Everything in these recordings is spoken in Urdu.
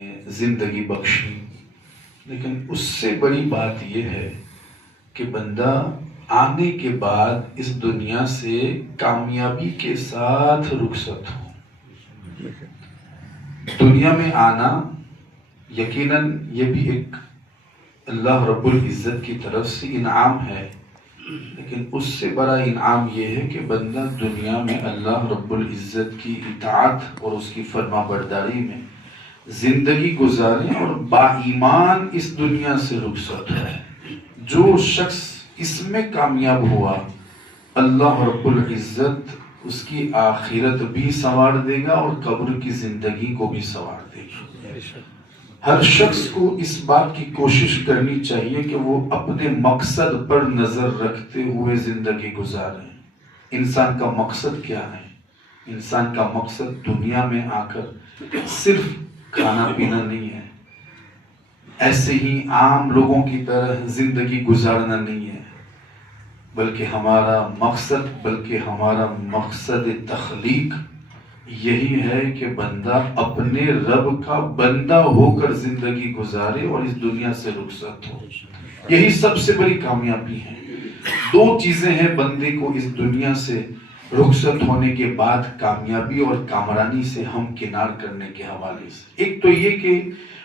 زندگی بخشی، لیکن اس سے بڑی بات یہ ہے کہ بندہ آنے کے بعد اس دنیا سے کامیابی کے ساتھ رخصت ہو۔ دنیا میں آنا یقیناً یہ بھی ایک اللہ رب العزت کی طرف سے انعام ہے، لیکن اس سے بڑا انعام یہ ہے کہ بندہ دنیا میں اللہ رب العزت کی اطاعت اور اس کی فرما برداری میں زندگی گزارے اور با ایمان اس دنیا سے رخصت ہے۔ جو شخص اس میں کامیاب ہوا، اللہ رب العزت اس کی آخرت بھی سنوار دے گا اور قبر کی زندگی کو بھی سنوار دے گا۔ ہر شخص کو اس بات کی کوشش کرنی چاہیے کہ وہ اپنے مقصد پر نظر رکھتے ہوئے زندگی گزاریں۔ انسان کا مقصد کیا ہے؟ انسان کا مقصد دنیا میں آ کر صرف کھانا پینا نہیں ہے، ایسے ہی عام لوگوں کی طرح زندگی گزارنا نہیں ہے، بلکہ ہمارا مقصد تخلیق یہی ہے کہ بندہ اپنے رب کا بندہ ہو کر زندگی گزارے اور اس دنیا سے رخصت ہو۔ یہی سب سے بڑی کامیابی ہے۔ دو چیزیں ہیں بندے کو اس دنیا سے رخصت ہونے کے بعد کامیابی اور کامرانی سے ہمکنار کرنے کے حوالے سے۔ ایک تو یہ کہ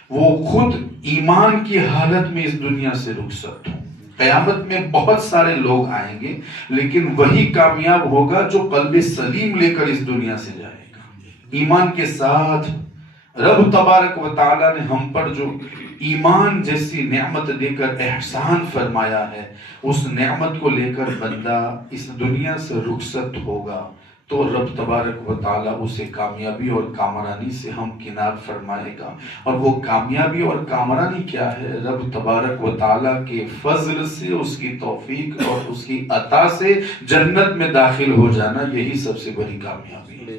وہ خود ایمان کی حالت میں اس دنیا سے رخصت ہو۔ قیامت میں بہت سارے لوگ آئیں گے، لیکن وہی کامیاب ہوگا جو قلب سلیم لے کر اس دنیا سے جائے گا، ایمان کے ساتھ۔ رب تبارک و تعالیٰ نے ہم پر جو ایمان جیسی نعمت دے کر احسان فرمایا ہے، اس نعمت کو لے کر بندہ اس دنیا سے رخصت ہوگا تو رب تبارک و تعالیٰ اسے کامیابی اور کامرانی سے ہمکنار فرمائے گا۔ اور وہ کامیابی اور کامرانی کیا ہے؟ رب تبارک و تعالیٰ کے فضل سے، اس کی توفیق اور اس کی عطا سے جنت میں داخل ہو جانا، یہی سب سے بڑی کامیابی ہے۔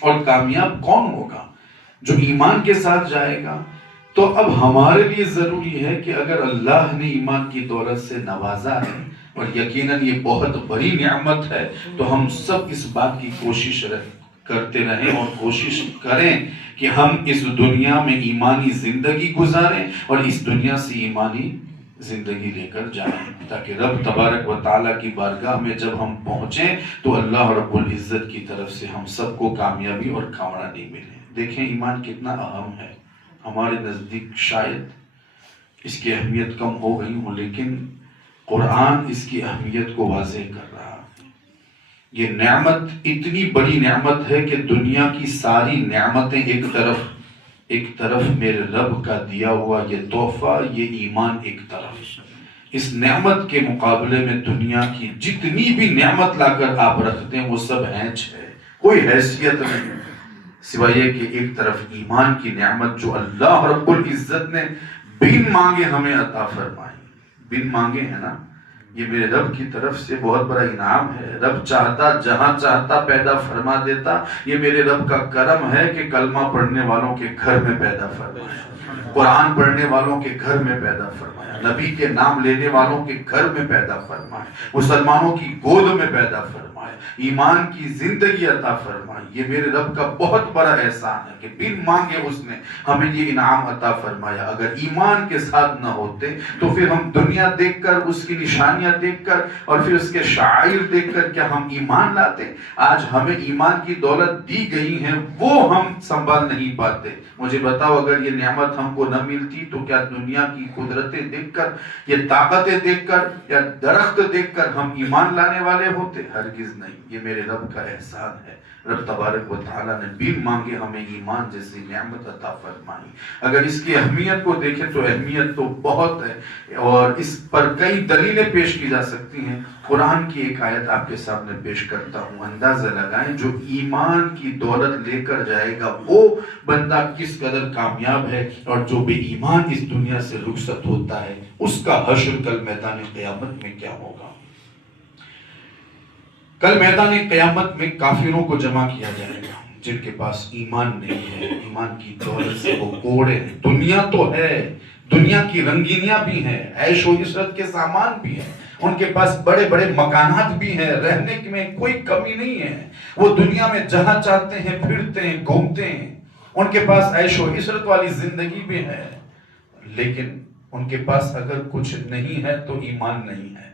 اور کامیاب کون ہوگا؟ جو ایمان کے ساتھ جائے گا۔ تو اب ہمارے لیے ضروری ہے کہ اگر اللہ نے ایمان کی دولت سے نوازا ہے، اور یقیناً یہ بہت بڑی نعمت ہے، تو ہم سب اس بات کی کوشش کرتے رہیں اور کوشش کریں کہ ہم اس دنیا میں ایمانی زندگی گزاریں اور اس دنیا سے ایمانی زندگی لے کر جائیں، تاکہ رب تبارک و تعالیٰ کی بارگاہ میں جب ہم پہنچیں تو اللہ رب العزت کی طرف سے ہم سب کو کامیابی اور کامرانی ملے۔ دیکھیں ایمان کتنا اہم ہے۔ ہمارے نزدیک شاید اس کی اہمیت کم ہو گئی ہو، لیکن قرآن اس کی اہمیت کو واضح کر رہا ہے۔ یہ نعمت اتنی بڑی نعمت ہے کہ دنیا کی ساری نعمتیں ایک طرف میرے رب کا دیا ہوا یہ تحفہ، یہ ایمان ایک طرف۔ اس نعمت کے مقابلے میں دنیا کی جتنی بھی نعمت لا کر آپ رکھتے ہیں وہ سب ہینچ ہے، کوئی حیثیت نہیں، سوائے یہ کہ ایک طرف ایمان کی نعمت جو اللہ رب العزت نے بن مانگے ہمیں عطا فرمائی۔ بن مانگے ہے نا، یہ میرے رب کی طرف سے بہت بڑا انعام ہے۔ رب چاہتا جہاں چاہتا پیدا فرما دیتا۔ یہ میرے رب کا کرم ہے کہ کلمہ پڑھنے والوں کے گھر میں پیدا فرمایا، قرآن پڑھنے والوں کے گھر میں پیدا فرمایا، نبی کے نام لینے والوں کے گھر میں پیدا فرمایا، مسلمانوں کی گود میں پیدا فرمایا، ایمان کی زندگی عطا فرمائی۔ یہ میرے رب کا بہت بڑا احسان ہے کہ بن مانگے اس نے ہمیں یہ انعام عطا فرمایا۔ اگر ایمان کے ساتھ نہ ہوتے تو پھر ہم دنیا دیکھ کر، اس کی نشانیاں دیکھ کر اور پھر اس کے شعائر دیکھ کر کیا ہم ایمان لاتے؟ آج ہمیں ایمان کی دولت دی گئی ہے، وہ ہم سنبھال نہیں پاتے۔ مجھے بتاؤ، اگر یہ نعمت ہم کو نہ ملتی تو کیا دنیا کی قدرتیں دیکھ کر، یہ طاقتیں دیکھ کر یا درخت دیکھ کر ہم ایمان لانے والے ہوتے؟ ہرگز نہیں۔ یہ میرے رب کا احسان ہے۔ رب تبارک و تعالیٰ نے بن مانگے ہمیں ایمان جیسی نعمت عطا فرمائی۔ اگر اس کی اہمیت کو دیکھیں تو اہمیت تو بہت ہے، اور اس پر کئی دلیلیں پیش کی جا سکتی ہیں۔ قرآن کی ایک آیت آپ کے سامنے پیش کرتا ہوں، اندازہ لگائیں جو ایمان کی دولت لے کر جائے گا وہ بندہ کس قدر کامیاب ہے، اور جو بے ایمان اس دنیا سے رخصت ہوتا ہے اس کا حشر کل میدان قیامت میں کیا ہوگا۔ کل میدان قیامت میں کافروں کو جمع کیا جائے گا جن کے پاس ایمان نہیں ہے، ایمان کی دولت سے وہ کوڑے ہیں۔ دنیا تو ہے، دنیا کی رنگینیاں بھی ہیں، عیش و عشرت کے سامان بھی ہیں، ان کے پاس بڑے بڑے مکانات بھی ہیں، رہنے میں کوئی کمی نہیں ہے، وہ دنیا میں جہاں چاہتے ہیں پھرتے ہیں، گھومتے ہیں، ان کے پاس عیش و عشرت والی زندگی بھی ہے، لیکن ان کے پاس اگر کچھ نہیں ہے تو ایمان نہیں ہے۔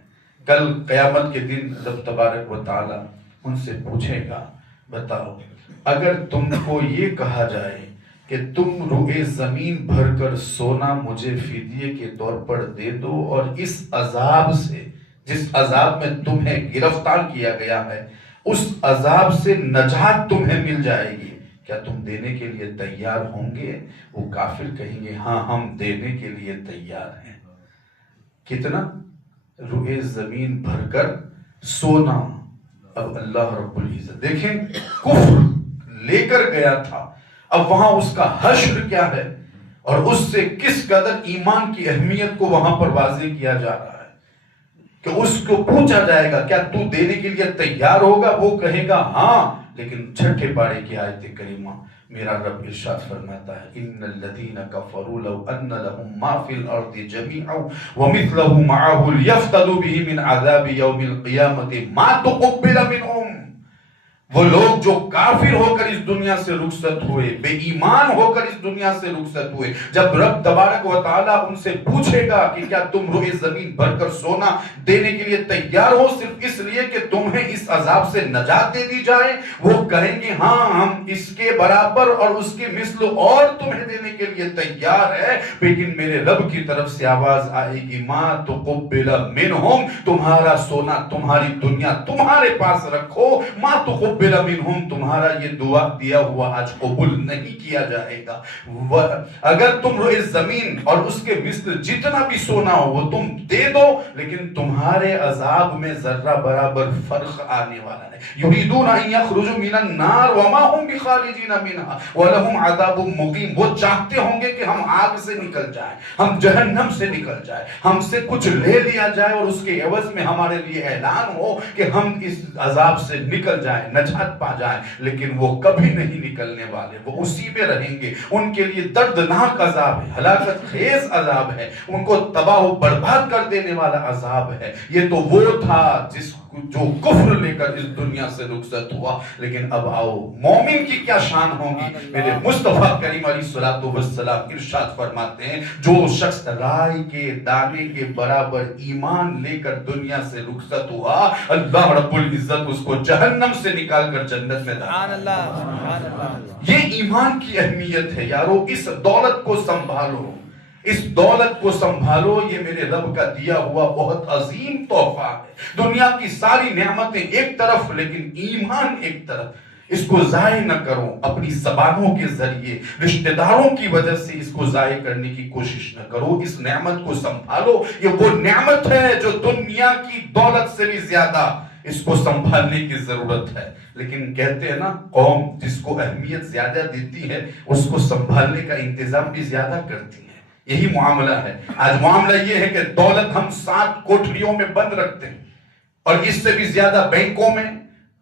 کل قیامت کے دن رب تبارک و تعالی ان سے پوچھے گا، بتاؤ اگر تم کو یہ کہا جائے کہ تم روئے زمین بھر کر سونا مجھے فدیے کے طور پر دے دو، اور اس عذاب سے، جس عذاب میں تمہیں گرفتار کیا گیا ہے، اس عذاب سے نجات تمہیں مل جائے گی، کیا تم دینے کے لیے تیار ہوں گے؟ وہ کافر کہیں گے ہاں ہم دینے کے لیے تیار ہیں۔ کتنا؟ روئے زمین بھر کر سونا۔ اب اللہ رب العزت دیکھیں، کفر لے کر گیا تھا، اب وہاں اس کا حشر کیا ہے، اور اس سے کس قدر ایمان کی اہمیت کو وہاں پر واضح کیا جا رہا ہے کہ اس کو پوچھا جائے گا کیا تو دینے کے لیے تیار ہوگا؟ وہ کہے گا ہاں، لیکن چھٹے پارے کی آیت کریمہ میرا رب ارشاد فرماتا ہے ان الذین کفروا لو ان لهم ما فی الارض جميعا ومثله معه لیفتدوا به من عذاب یوم القیامت ما تقبل منهم۔ وہ لوگ جو کافر ہو کر اس دنیا سے رخصت ہوئے، بے ایمان ہو کر اس دنیا سے رخصت ہوئے، جب رب تبارک و تعالیٰ ان سے پوچھے گا کہ کیا تم روئے زمین بھر کر سونا دینے کے لیے تیار ہو صرف اس لیے کہ تمہیں اس عذاب سے نجات دے دی جائے، وہ کہیں گے ہاں ہم اس کے برابر اور اس کے مثل اور تمہیں دینے کے لیے تیار ہے، لیکن میرے رب کی طرف سے آواز آئے گی ما تقبل منہم، تمہارا سونا، تمہاری دنیا تمہارے پاس رکھو، ما تقبل منہم، تمہارا یہ دعا دیا ہوا آج قبول نہیں کیا جائے گا۔ اگر تم روئے زمین اور اس کے مثل جتنا بھی سونا ہو وہ تم دے دو، لیکن تمہارے عذاب میں ذرہ برابر فرق آنے والا ہے۔ یریدون ان یخرجوا من النار وما هم بخارجین منها ولهم عذاب مقیم، وہ چاہتے ہوں گے کہ ہم آگ سے نکل جائیں، ہم جہنم سے نکل جائیں، ہم سے کچھ لے لیا جائے اور اس کے عوض میں ہمارے لیے اعلان ہو کہ ہم اس عذاب سے نکل جائیں، نجات پا جائیں، لیکن وہ کبھی نہیں نکلنے والے، وہ اسی میں رہیں گے۔ ان کے لیے دردناک عذاب ہے، ہلاکت خیز عذاب ہے، ان کو تباہ و برباد کر دینے والا عذاب ہے۔ یہ تو وہ تھا جو کفر لے کر اس دنیا سے رخصت ہوا، لیکن اب آؤ مومن کی کیا شان ہوگی۔ میرے مصطفیٰ کریم علیہ الصلوۃ والسلام ارشاد فرماتے ہیں جو شخص رائی کے دانے کے برابر ایمان لے کر دنیا سے رخصت ہوا، اللہ رب العزت اس کو جہنم سے نکال کر جنت میں داخل۔ یہ ایمان کی اہمیت ہے یارو، اس دولت کو سنبھالو، اس دولت کو سنبھالو، یہ میرے رب کا دیا ہوا بہت عظیم تحفہ ہے۔ دنیا کی ساری نعمتیں ایک طرف لیکن ایمان ایک طرف، اس کو ضائع نہ کرو، اپنی زبانوں کے ذریعے رشتہ داروں کی وجہ سے اس کو ضائع کرنے کی کوشش نہ کرو، اس نعمت کو سنبھالو۔ یہ وہ نعمت ہے جو دنیا کی دولت سے بھی زیادہ اس کو سنبھالنے کی ضرورت ہے، لیکن کہتے ہیں نا قوم جس کو اہمیت زیادہ دیتی ہے اس کو سنبھالنے کا انتظام بھی زیادہ کرتی ہے۔ یہی معاملہ ہے آج۔ معاملہ یہ ہے کہ دولت ہم 7 کوٹھریوں میں بند رکھتے ہیں اور اس سے بھی زیادہ بینکوں میں،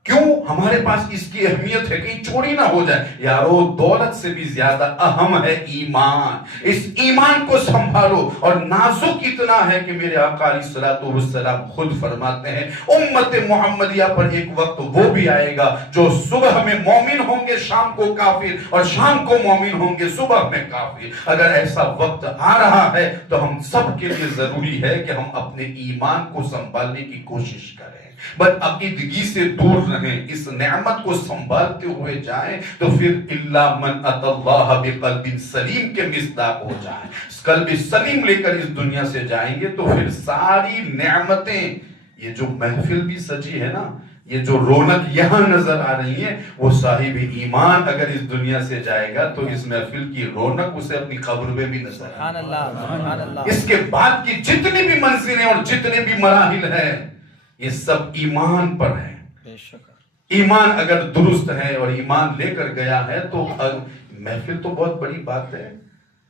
کیوں؟ ہمارے پاس اس کی اہمیت ہے کہیں چوری نہ ہو جائے۔ یارو دولت سے بھی زیادہ اہم ہے ایمان، اس ایمان کو سنبھالو۔ اور نازک اتنا ہے کہ میرے آقا علیہ الصلوۃ والسلام خود فرماتے ہیں امت محمدیہ پر ایک وقت وہ بھی آئے گا جو صبح میں مومن ہوں گے شام کو کافر، اور شام کو مومن ہوں گے صبح میں کافر۔ اگر ایسا وقت آ رہا ہے تو ہم سب کے لیے ضروری ہے کہ ہم اپنے ایمان کو سنبھالنے کی کوشش کریں، بدعقیدگی سے دور رہیں، اس نعمت کو سنبھالتے ہوئے جائیں، تو پھر الا من اتى اللہ بقلب سلیم کے مصداق ہو جائیں۔ قلب سلیم لے کر اس دنیا سے جائیں گے تو پھر ساری نعمتیں، یہ جو محفل بھی سجی ہے نا، یہ جو رونق یہاں نظر آ رہی ہے، وہ صاحب ایمان اگر اس دنیا سے جائے گا تو اس محفل کی رونق اسے اپنی قبر میں بھی نظر آئے گی۔ اس کے بعد کی جتنی بھی منزلیں اور جتنے بھی مراحل ہیں یہ سب ایمان پر ہے۔ ایمان اگر درست ہے اور ایمان لے کر گیا ہے تو محفل تو بہت بڑی بات ہے۔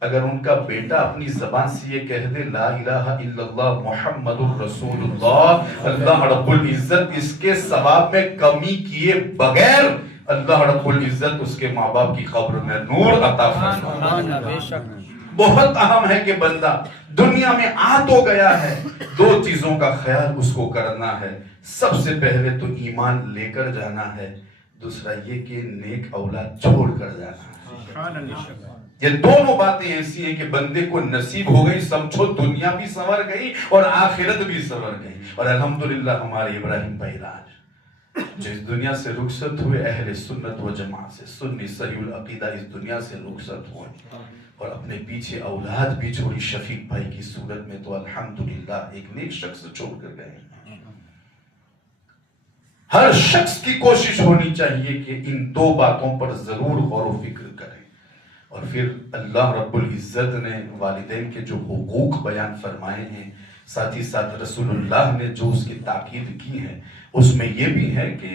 اگر ان کا بیٹا اپنی زبان سے یہ کہہ دے لا الہ الا اللہ محمد الرسول اللہ، اللہ رب العزت اس کے ثواب میں کمی کیے بغیر اللہ رب العزت اس کے ماں باپ کی قبر میں نور عطا فرمائے۔ بہت اہم ہے کہ بندہ دنیا میں آ تو گیا ہے، 2 چیزوں کا خیال اس کو کرنا ہے۔ سب سے پہلے تو ایمان لے کر جانا ہے، دوسرا یہ کہ نیک اولاد چھوڑ کر جانا ہے۔ یہ دونوں باتیں ایسی ہیں کہ بندے کو نصیب ہو گئی، سمجھو دنیا بھی سنور گئی اور آخرت بھی سنور گئی. اور الحمدللہ ہمارے ابراہیم بھائی راج جو اس دنیا سے رخصت ہوئے، اہل سنت و جماعت سے، سنی صحیح العقیدہ اس دنیا سے رخصت ہوئے اور اپنے پیچھے اولاد بھی چھوڑی شفیق بھائی کی صورت میں، تو الحمدللہ ایک نیک شخص چھوڑ کر گئے. ہر شخص کی کوشش ہونی چاہیے کہ ان دو باتوں پر ضرور غور و فکر کریں. اور پھر اللہ رب العزت نے والدین کے جو حقوق بیان فرمائے ہیں، ساتھ ہی ساتھ رسول اللہ نے جو اس کی تاکید کی ہے، اس میں یہ بھی ہے کہ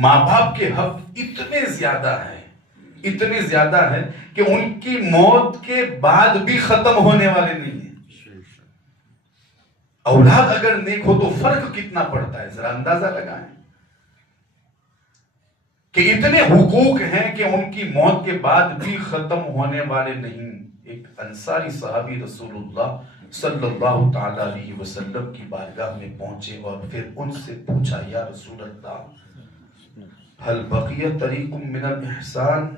ماں باپ کے حق اتنے زیادہ ہیں کہ ان کی موت کے بعد بھی ختم ہونے والے نہیں ہیں. اولاد اگر نیک ہو تو فرق کتنا پڑتا ہے، ذرا اندازہ لگائیں کہ اتنے حقوق ہیں کہ ان کی موت کے بعد بھی ختم ہونے والے نہیں. ایک انصاری صحابی رسول اللہ صلی اللہ تعالی علیہ وسلم کی بارگاہ میں پہنچے اور پھر ان سے پوچھا، یا رسول اللہ هل بقی طریق من الاحسان،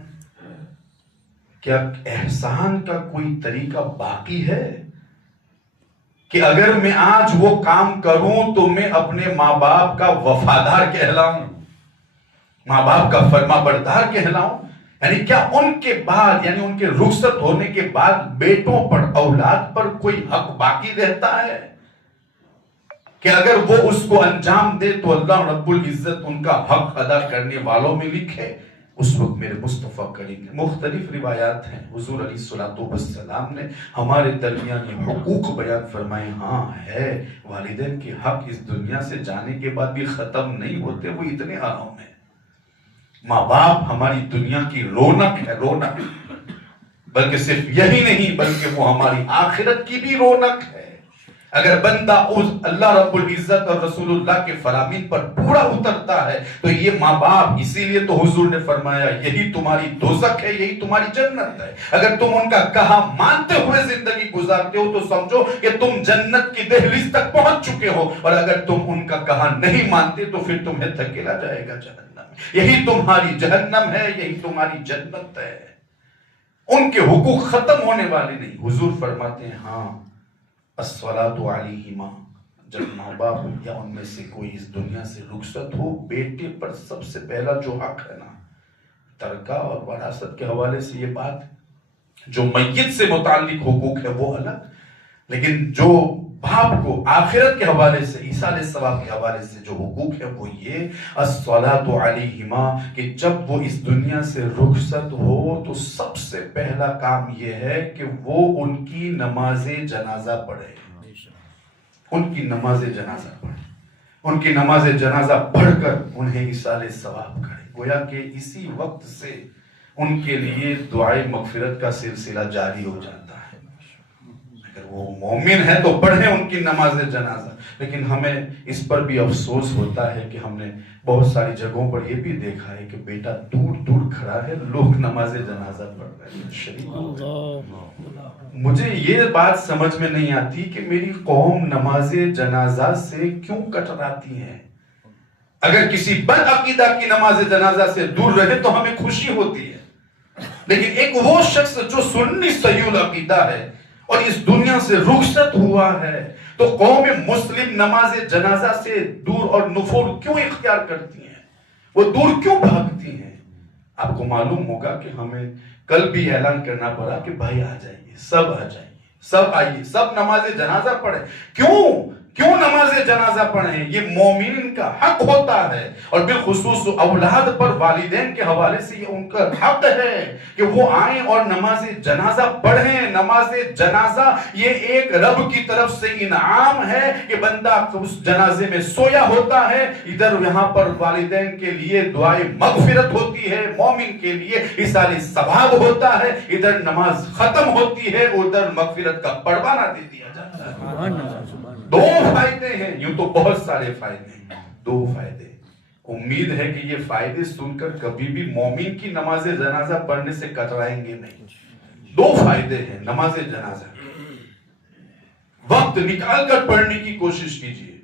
کیا احسان کا کوئی طریقہ باقی ہے کہ اگر میں آج وہ کام کروں تو میں اپنے ماں باپ کا وفادار کہلاؤں، ماں باپ کا فرما بردار کہلاؤں؟ یعنی کیا ان کے بعد، یعنی ان کے رخصت ہونے کے بعد بیٹوں پر، اولاد پر کوئی حق باقی رہتا ہے کہ اگر وہ اس کو انجام دے تو اللہ رب العزت ان کا حق ادا کرنے والوں میں لکھے؟ اس وقت میرے مصطفیٰ کریم، مختلف روایات ہیں، حضور علیہ الصلوۃ والسلام نے ہمارے درمیان یہ حقوق بیان فرمائے. ہاں ہے، والدین کے حق اس دنیا سے جانے کے بعد بھی ختم نہیں ہوتے، وہ اتنے اہم ہیں. ماں باپ ہماری دنیا کی رونق ہے، رونق، بلکہ صرف یہی نہیں بلکہ وہ ہماری آخرت کی بھی رونق ہے. اگر بندہ اس اللہ رب العزت اور رسول اللہ کے فرامین پر پورا اترتا ہے تو یہ ماں باپ، اسی لیے تو حضور نے فرمایا یہی تمہاری دوزخ ہے، یہی تمہاری جنت ہے. اگر تم ان کا کہا مانتے ہوئے زندگی گزارتے ہو تو سمجھو کہ تم جنت کی دہلیز تک پہنچ چکے ہو، اور اگر تم ان کا کہا نہیں مانتے تو پھر تمہیں دھکیلا جائے گا جہنم. یہی تمہاری جہنم ہے، یہی تمہاری جنت ہے. ان کے حقوق ختم ہونے والے نہیں. حضور فرماتے ہیں ہاں الصلاۃ علیہما، جب ماں باپ یا ان میں سے کوئی اس دنیا سے رخصت ہو، بیٹے پر سب سے پہلا جو حق ہے نا، ترکہ اور وراثت کے حوالے سے یہ بات، جو میت سے متعلق حقوق ہے وہ الگ، لیکن جو باپ کو آخرت کے حوالے سے، ایصال ثواب کے حوالے سے جو حقوق ہے وہ یہ الصلاۃ علیہما، کہ جب وہ اس دنیا سے رخصت ہو تو سب سے پہلا کام یہ ہے کہ وہ ان کی نماز جنازہ پڑھے. ان کی نماز جنازہ پڑھے، ان کی نماز جنازہ پڑھ کر انہیں ایصال ثواب کرے. گویا کہ اسی وقت سے ان کے لیے دعائے مغفرت کا سلسلہ جاری ہو جاتا ہے. اگر وہ مومن ہے تو پڑھیں ان کی نماز جنازہ. لیکن ہمیں اس پر بھی افسوس ہوتا ہے کہ ہم نے بہت ساری جگہوں پر یہ بھی دیکھا ہے کہ بیٹا دور دور کھڑا ہے، لوگ نماز جنازہ پڑھ رہے ہیں. مجھے یہ بات سمجھ میں نہیں آتی کہ میری قوم نماز جنازہ سے کیوں کٹراتی ہے. اگر کسی بد عقیدہ کی نماز جنازہ سے دور رہے تو ہمیں خوشی ہوتی ہے، لیکن ایک وہ شخص جو سنی صحیح العقیدہ ہے اور اس دنیا سے رخصت ہوا ہے تو قوم مسلم نماز جنازہ سے دور اور نفور کیوں اختیار کرتی ہیں، وہ دور کیوں بھاگتی ہیں؟ آپ کو معلوم ہوگا کہ ہمیں کل بھی اعلان کرنا پڑا کہ بھائی آ جائیے، سب آ جائیے، سب آئیے، سب نماز جنازہ پڑھیں. کیوں نماز جنازہ پڑھیں؟ یہ مومنین کا حق ہوتا ہے، اور بالخصوص اولاد پر والدین کے حوالے سے یہ ان کا حق ہے کہ وہ آئیں اور نماز جنازہ پڑھیں. نماز جنازہ یہ ایک رب کی طرف سے انعام ہے کہ بندہ اس جنازے میں سویا ہوتا ہے، ادھر یہاں پر والدین کے لیے دعائے مغفرت ہوتی ہے، مومن کے لیے ایصال ثواب ہوتا ہے، ادھر نماز ختم ہوتی ہے، ادھر مغفرت کا پروانہ دے دیا جاتا ہے. دو فائدے ہیں، یوں تو بہت سارے فائدے ہیں، دو فائدے. امید ہے کہ یہ فائدے سن کر کبھی بھی مومن کی نماز جنازہ پڑھنے سے کترائیں گے نہیں. دو فائدے ہیں نماز جنازہ. وقت نکال کر پڑھنے کی کوشش کیجیے،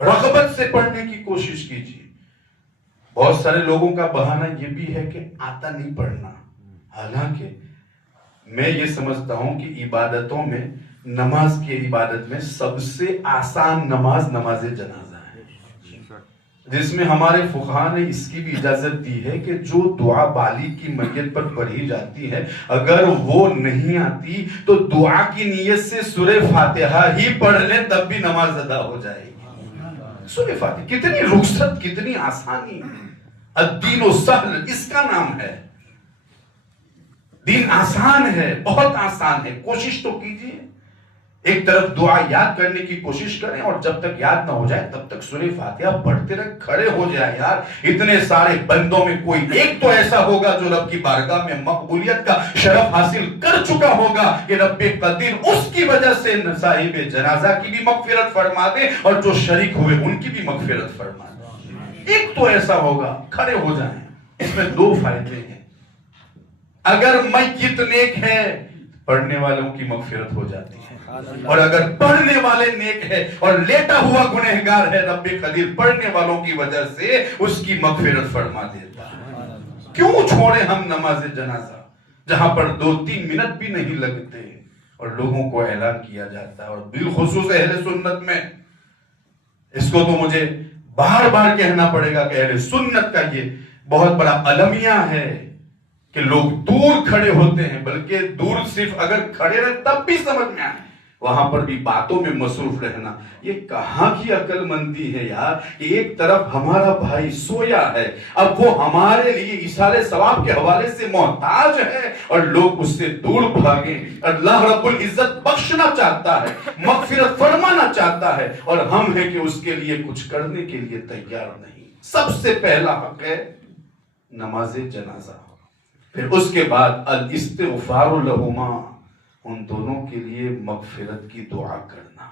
رغبت سے پڑھنے کی کوشش کیجیے. بہت سارے لوگوں کا بہانہ یہ بھی ہے کہ آتا نہیں پڑھنا. حالانکہ میں یہ سمجھتا ہوں کہ عبادتوں میں نماز کی عبادت میں سب سے آسان نماز نماز جنازہ ہے، جس میں ہمارے فقہاء نے اس کی بھی اجازت دی ہے کہ جو دعا بالغ کی میت پر پڑھی جاتی ہے اگر وہ نہیں آتی تو دعا کی نیت سے سورہ فاتحہ ہی پڑھ لیں تب بھی نماز ادا ہو جائے گی۔ سورہ فاتحہ کتنی رخصت، کتنی آسانی، الدین و سہل اس کا نام ہے۔ دین آسان ہے، بہت آسان ہے، کوشش تو کیجیے۔ ایک طرف دعا یاد کرنے کی کوشش کریں اور جب تک یاد نہ ہو جائے تب تک سورہ فاتحہ پڑھتے رہے، کھڑے ہو جائے۔ یار اتنے سارے بندوں میں کوئی ایک تو ایسا ہوگا جو رب کی بارگاہ میں مقبولیت کا شرف حاصل کر چکا ہوگا کہ رب قدیر اس کی وجہ سے صاحب جنازہ کی بھی مغفرت فرما دے اور جو شریک ہوئے ان کی بھی مغفرت فرما دے۔ ایک تو ایسا ہوگا، کھڑے ہو جائیں۔ اس میں دو فائدے ہیں، اگر میت نیک ہے پڑھنے والوں کی مغفرت ہو جاتی ہے، اور اگر پڑھنے والے نیک ہے اور لیٹا ہوا گنہگار ہے رب قدیر پڑھنے والوں کی وجہ سے اس کی مغفرت فرما دیتا ہے۔ کیوں چھوڑے ہم نماز جنازہ جہاں پر 2-3 منٹ بھی نہیں لگتے اور لوگوں کو اعلان کیا جاتا ہے، اور بالخصوص اہل سنت میں اس کو تو مجھے بار بار کہنا پڑے گا کہ اہل سنت کا یہ بہت بڑا المیہ ہے کہ لوگ دور کھڑے ہوتے ہیں، بلکہ دور صرف اگر کھڑے رہے تب بھی سمجھ میں آئے، وہاں پر بھی باتوں میں مصروف رہنا۔ یہ کہاں کی عقل مندی ہے یار کہ ایک طرف ہمارا بھائی سویا ہے، اب وہ ہمارے لیے ایصال ثواب کے حوالے سے محتاج ہے اور لوگ اس سے دور بھاگیں۔ اللہ رب العزت بخشنا چاہتا ہے، مغفرت فرمانا چاہتا ہے، اور ہم ہیں کہ اس کے لیے کچھ کرنے کے لیے تیار نہیں۔ سب سے پہلا حق ہے نماز جنازہ، پھر اس کے بعد الاستغفار لہما، ان دونوں کے لیے مغفرت کی دعا کرنا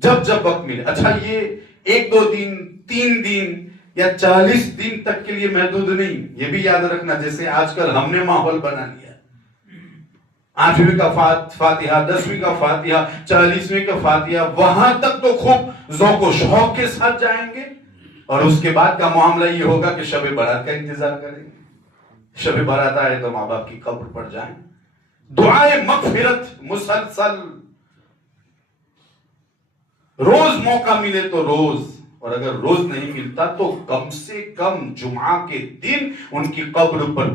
جب جب وقت ملے۔ اچھا یہ 1-2 دن 3 دن یا 40 دن تک کے لیے محدود نہیں، یہ بھی یاد رکھنا جیسے آج کل ہم نے ماحول بنا لیا، 8ویں کا فاتحہ، 10ویں کا فاتحہ، 40ویں کا فاتحہ، وہاں تک تو خوب ذوق و شوق کے ساتھ جائیں گے، اور اس کے بعد کا معاملہ یہ ہوگا کہ شب برات کا انتظار کریں گے۔ شب برات آئے تو ماں باپ کی قبر پر جائیں، دعائے مغفرت مسلسل، روز موقع ملے تو روز، اور اگر روز نہیں ملتا تو کم سے کم جمعہ کے دن ان کی قبر پر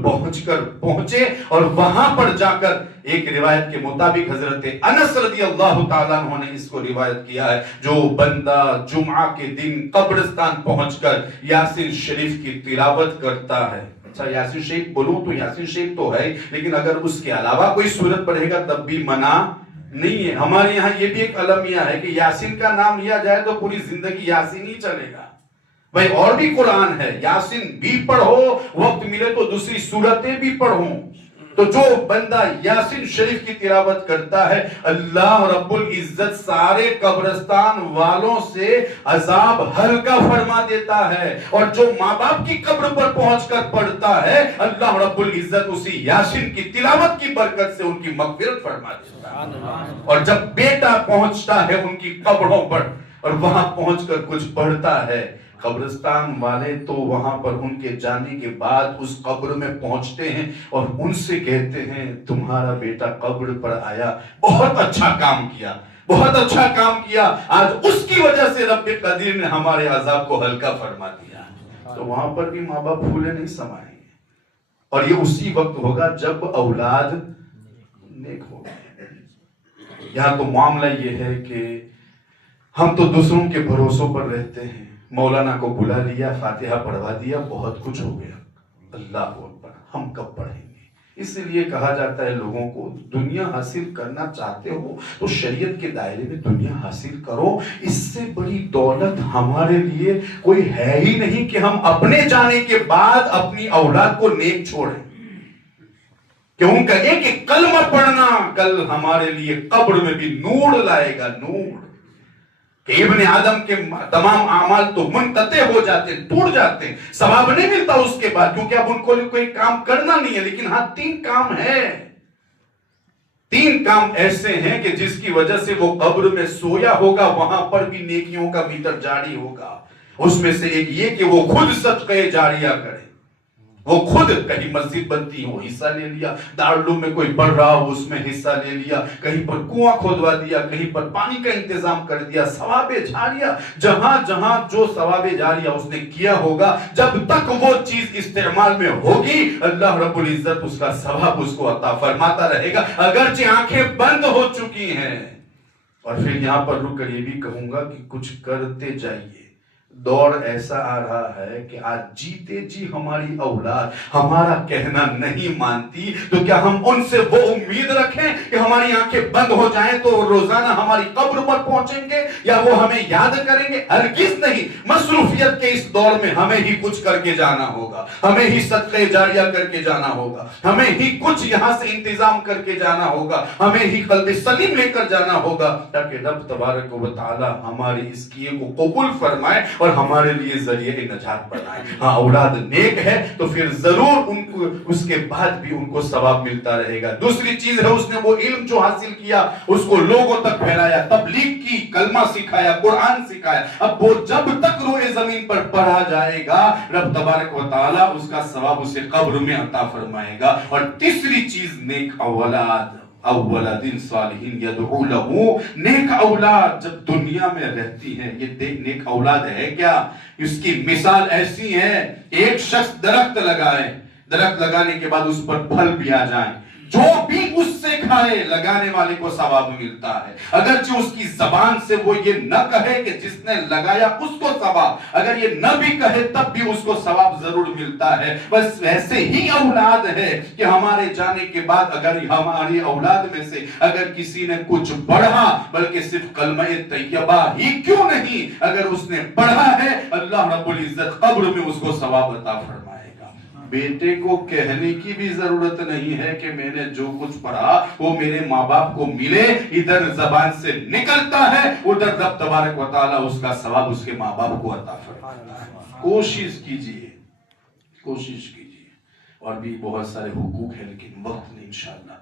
پہنچے اور وہاں پر جا کر، ایک روایت کے مطابق حضرت انس رضی اللہ تعالیٰ عنہ نے اس کو روایت کیا ہے، جو بندہ جمعہ کے دن قبرستان پہنچ کر یاسین شریف کی تلاوت کرتا ہے۔ اچھا یاسین شریف بولوں تو یاسین شریف تو ہے، لیکن اگر اس کے علاوہ کوئی سورت پڑھے گا تب بھی منع نہیں ہے۔ ہمارے یہاں یہ بھی ایک المیہ ہے کہ یاسین کا نام لیا جائے تو پوری زندگی یاسین ہی چلے گا۔ بھائی اور بھی قرآن ہے، یاسین بھی پڑھو، وقت ملے تو دوسری سورتیں بھی پڑھو۔ تو جو بندہ یاسین شریف کی تلاوت کرتا ہے، اللہ رب العزت سارے قبرستان والوں سے عذاب ہلکا فرما دیتا ہے، اور جو ماں باپ کی قبر پر پہنچ کر پڑھتا ہے، اللہ رب العزت اسی یاسین کی تلاوت کی برکت سے ان کی مغفرت فرما دیتا ہے۔ اور جب بیٹا پہنچتا ہے ان کی قبروں پر اور وہاں پہنچ کر کچھ پڑھتا ہے، قبرستان والے تو وہاں پر ان کے جانے کے بعد اس قبر میں پہنچتے ہیں اور ان سے کہتے ہیں تمہارا بیٹا قبر پر آیا، بہت اچھا کام کیا، بہت اچھا کام کیا، آج اس کی وجہ سے رب قدیر نے ہمارے عذاب کو ہلکا فرما دیا۔ تو وہاں پر بھی ماں باپ پھولے نہیں سمائیں گے، اور یہ اسی وقت ہوگا جب اولاد نیک ہوگی۔ یہاں تو معاملہ یہ ہے کہ ہم تو دوسروں کے بھروسوں پر رہتے ہیں، مولانا کو بلا لیا، فاتحہ پڑھوا دیا، بہت کچھ ہو گیا، اللہ اکبر، ہم کب پڑھیں گے؟ اس لیے کہا جاتا ہے لوگوں کو دنیا حاصل کرنا چاہتے ہو تو شریعت کے دائرے میں دنیا حاصل کرو، اس سے بڑی دولت ہمارے لیے کوئی ہے ہی نہیں کہ ہم اپنے جانے کے بعد اپنی اولاد کو نیک چھوڑیں، کہ ان کا ایک ایک کلمہ پڑھنا کل ہمارے لیے قبر میں بھی نور لائے گا، نور، کہ ابن آدم کے تمام اعمال تو منقطع ہو جاتے ہیں، ٹوٹ جاتے ہیں، ثواب نہیں ملتا اس کے بعد، کیونکہ اب ان کو کوئی کام کرنا نہیں ہے، لیکن ہاں 3 کام ہے، 3 کام ایسے ہیں کہ جس کی وجہ سے وہ قبر میں سویا ہوگا، وہاں پر بھی نیکیوں کا میٹر جاری ہوگا۔ اس میں سے ایک یہ کہ وہ خود صدقہ جاریہ کرے، وہ خود کہیں مسجد بنتی ہے وہ حصہ لے لیا، دارالعلوم میں کوئی پڑھ رہا ہو اس میں حصہ لے لیا، کہیں پر کنواں کھودوا دیا، کہیں پر پانی کا انتظام کر دیا، ثواب جاریہ جہاں جہاں جو ثواب جاریہ اس نے کیا ہوگا، جب تک وہ چیز استعمال میں ہوگی اللہ رب العزت اس کا ثواب اس کو عطا فرماتا رہے گا، اگرچہ آنکھیں بند ہو چکی ہیں۔ اور پھر یہاں پر رک کر یہ بھی کہوں گا کہ کچھ کرتے جائیے۔ دور ایسا آ رہا ہے کہ آج جیتے جی ہماری اولاد ہمارا کہنا نہیں مانتی، تو کیا ہم ان سے وہ امید رکھیں کہ ہماری آنکھیں بند ہو جائیں تو روزانہ ہماری قبر پر پہنچیں گے یا وہ ہمیں یاد کریں گے؟ ہرگز نہیں۔ مصروفیت کے اس دور میں ہمیں ہی کچھ کر کے جانا ہوگا، ہمیں ہی صدقہ جاریہ کر کے جانا ہوگا، ہمیں ہی کچھ یہاں سے انتظام کر کے جانا ہوگا، ہمیں ہی قلب سلیم لے کر جانا ہوگا، تاکہ رب تبارک و تعالی ہماری اس کیے کو قبول فرمائے اور ہمارے لیے ذریعہ نجات بنائے۔ ہاں اولاد نیک ہے تو پھر ضرور ان کو اس کے بعد بھی ان کو ثواب ملتا رہے گا۔ دوسری چیز ہے اس نے وہ علم جو حاصل کیا اس کو لوگوں تک پھیلایا، تبلیغ کی، کلمہ سکھایا، قرآن سکھایا۔ اب وہ جب تک روئے زمین پر پڑھا جائے گا رب تبارک و تعالی اس کا ثواب اسے قبر میں عطا فرمائے گا۔ اور تیسری چیز نیک اولاد، اولاد صالحین یدعو لہو، نیک اولاد جب دنیا میں رہتی ہے، یہ نیک اولاد ہے کیا؟ اس کی مثال ایسی ہے، ایک شخص درخت لگائے، درخت لگانے کے بعد اس پر پھل بھی آ جائیں، جو بھی اس سے کھائے لگانے والے کو ثواب ملتا ہے، اگرچہ اس کی زبان سے وہ یہ نہ کہے کہ جس نے لگایا اس کو ثواب، اگر یہ نہ بھی کہے تب بھی اس کو ثواب ضرور ملتا ہے۔ بس ویسے ہی اولاد ہے کہ ہمارے جانے کے بعد اگر ہماری اولاد میں سے اگر کسی نے کچھ پڑھا، بلکہ صرف کلمہ طیبہ ہی کیوں نہیں، اگر اس نے پڑھا ہے اللہ رب العزت قبر میں اس کو ثواب عطا فرمائے گا۔ بیٹے کو کہنے کی بھی ضرورت نہیں ہے کہ میں نے جو کچھ پڑھا وہ میرے ماں باپ کو ملے، ادھر زبان سے نکلتا ہے، ادھر رب تبارک و تعالی اس کا ثواب اس کے ماں باپ کو عطا فرماتا ہے۔ کوشش کیجئے، کوشش کیجئے۔ اور بھی بہت سارے حقوق ہیں لیکن وقت نہیں، انشاءاللہ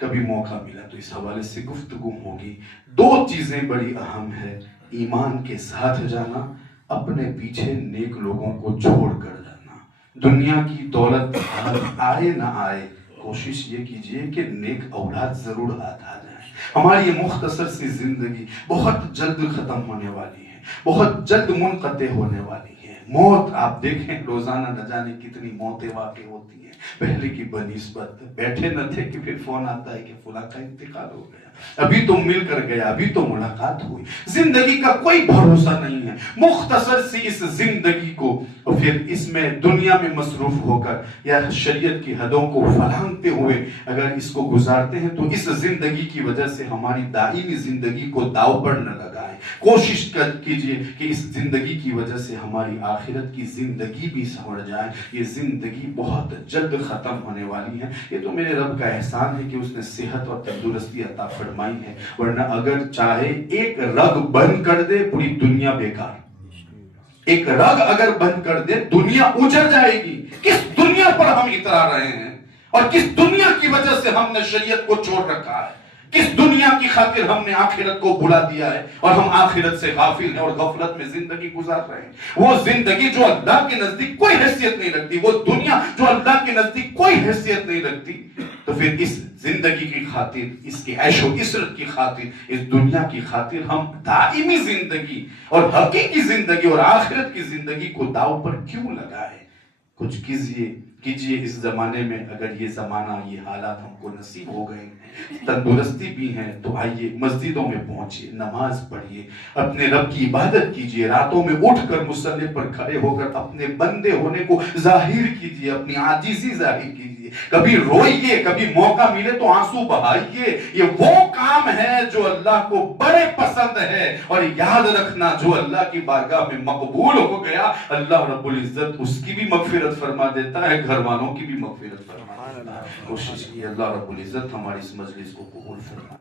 کبھی موقع ملا تو اس حوالے سے گفتگو ہوگی۔ دو چیزیں بڑی اہم ہے، ایمان کے ساتھ جانا، اپنے پیچھے نیک لوگوں کو چھوڑ کر جانا۔ دنیا کی دولت آئے نہ آئے، کوشش یہ کیجئے کہ نیک اولاد ضرور ہاتھ آ جائیں۔ ہماری یہ مختصر سی زندگی بہت جلد ختم ہونے والی ہے، بہت جلد منقطع ہونے والی ہے۔ موت آپ دیکھیں روزانہ نہ جانے کتنی موتیں واقع ہوتی ہیں، پہلے کی بنسبت بیٹھے نہ تھے کہ پھر فون آتا ہے کہ فلاں کا انتقال ہو گیا، ابھی تو مل کر گیا، ابھی تو ملاقات ہوئی۔ زندگی کا کوئی بھروسہ نہیں ہے، مختصر سی اس زندگی کو اور پھر اس میں دنیا میں مصروف ہو کر یا شریعت کی حدوں کو پھلانگتے ہوئے اگر اس کو گزارتے ہیں تو اس زندگی کی وجہ سے ہماری دائمی زندگی کو داؤ پر نہ لگائیں۔ کوشش کیجئے کہ اس زندگی کی وجہ سے ہماری آخرت کی زندگی بھی سنور جائے۔ یہ زندگی بہت جلد ختم ہونے والی ہے، یہ تو میرے رب کا احسان ہے کہ اس نے صحت اور تندرستی عطا فرمائی ہے، ورنہ اگر چاہے ایک رگ بند کر دے پوری دنیا بیکار، ایک رگ اگر بند کر دے دنیا اجڑ جائے گی۔ کس دنیا پر ہم اترا رہے ہیں اور کس دنیا کی وجہ سے ہم نے شریعت کو چھوڑ رکھا ہے، کس دنیا کی خاطر ہم نے آخرت کو بھلا دیا ہے اور ہم آخرت سے غافل ہیں اور غفلت میں زندگی گزار رہے ہیں۔ وہ زندگی جو اللہ کے نزدیک کوئی حیثیت نہیں رکھتی، وہ دنیا جو اللہ کے نزدیک کوئی حیثیت نہیں رکھتی، تو پھر اس زندگی کی خاطر، اس کی عیش و عشرت کی خاطر، اس دنیا کی خاطر ہم دائمی زندگی اور حقیقی زندگی اور آخرت کی زندگی کو داؤ پر کیوں لگائے؟ کچھ کیجئے اس زمانے میں، اگر یہ زمانہ یہ حالات ہم کو نصیب ہو گئے ہیں، تندرستی بھی ہیں تو آئیے مسجدوں میں پہنچیے، نماز پڑھیے، اپنے رب کی عبادت کیجئے، راتوں میں اٹھ کر مصلی پر کھڑے ہو کر اپنے بندے ہونے کو ظاہر کیجئے، اپنی عاجزی ظاہر کیجئے، کبھی روئیے، کبھی موقع ملے تو آنسو بہائیے۔ یہ وہ کام ہے جو اللہ کو بڑے پسند ہے، اور یاد رکھنا جو اللہ کی بارگاہ میں مقبول ہو گیا اللہ رب العزت اس کی بھی مغفرت فرما دیتا ہے، گھر والوں کی بھی مغفرت فرما دیتا ہے۔ کوشش کی اللہ رب العزت ہماری اس مجلس کو قبول فرمائے۔